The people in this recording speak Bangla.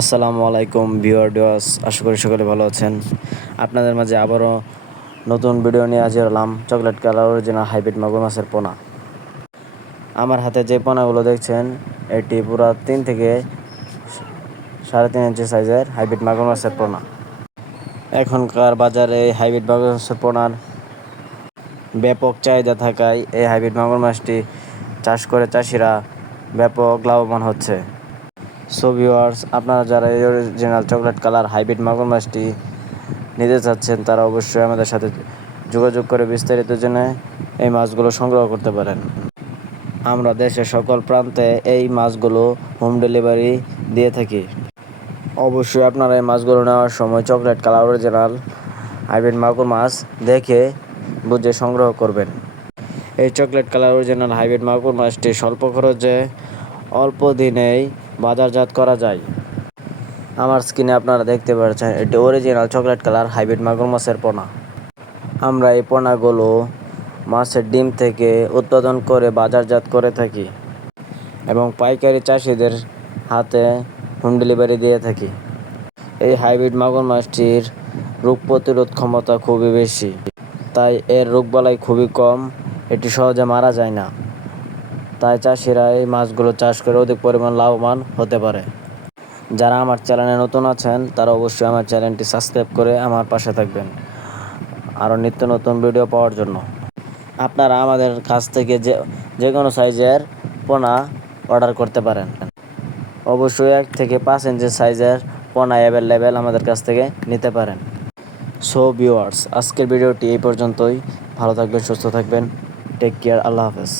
আসসালামু আলাইকুম ভিউয়ার ডিওয়াস আশা করি সকলে ভালো আছেন। আপনাদের মাঝে আবারও নতুন ভিডিও নিয়ে হাজির হলাম, চকলেট কালার অরিজিনাল হাইব্রিড মাগুর মাছের পোনা। আমার হাতে যে পোনাগুলো দেখছেন, এটি পুরো তিন থেকে সাড়ে তিন ইঞ্চি সাইজের হাইব্রিড মাগুর মাছের পোনা। এখনকার বাজারে এই হাইব্রিড মাগুর মাছের পোনার ব্যাপক চাহিদা থাকায় এই হাইব্রিড মাগুর মাছটি চাষ করে চাষিরা ব্যাপক লাভবান হচ্ছে। সো ভিউয়ার্স আপনারা যারা এই অরিজিনাল চকলেট কালার হাইব্রিড মাগুর মাছটি নিতে চাচ্ছেন, তারা অবশ্যই আমাদের সাথে যোগাযোগ করে বিস্তারিত জেনে এই মাছগুলো সংগ্রহ করতে পারেন। আমরা দেশের সকল প্রান্তে এই মাছগুলো হোম ডেলিভারি দিয়ে থাকি। অবশ্যই আপনারা এই মাছগুলো নেওয়ার সময় চকলেট কালার অরিজিনাল হাইব্রিড মাগুর মাছ দেখে বুঝে সংগ্রহ করবেন। এই চকলেট কালার অরিজিনাল হাইব্রিড মাগুর মাছটি স্বল্প খরচে অল্প দিনেই বাজারজাত করা যায়। আমার স্কিনে আপনারা দেখতে পাচ্ছেন, এটি অরিজিনাল চকলেট কালার হাইব্রিড মাগুর মাছের পোনা। আমরা এই পোনাগুলো মাছের ডিম থেকে উৎপাদন করে বাজারজাত করে থাকি এবং পাইকারি চাষিদের হাতে হোম ডেলিভারি দিয়ে থাকি। এই হাইব্রিড মাগুর মাছটির রোগ প্রতিরোধ ক্ষমতা খুবই বেশি, তাই এর রোগবালাই খুবই কম, এটি সহজে মারা যায় না। তাই চাষিরা এই মাছগুলো চাষ করে অধিক পরিমাণ লাভবান হতে পারে। যারা আমার চ্যানেলে নতুন আছেন, তারা অবশ্যই আমার চ্যানেলটি সাবস্ক্রাইব করে আমার পাশে থাকবেন। আরও নিত্য নতুন ভিডিও পাওয়ার জন্য। আপনারা আমাদের কাছ থেকে যে যে কোনো সাইজের পোনা অর্ডার করতে পারেন। অবশ্যই এক থেকে পাঁচ ইঞ্চি সাইজের পোনা অ্যাভেলেবেল আমাদের কাছ থেকে নিতে পারেন। সো ভিউয়ার্স, আজকের ভিডিওটি এই পর্যন্তই। ভালো থাকবেন, সুস্থ থাকবেন। টেক কেয়ার, আল্লাহ হাফেজ।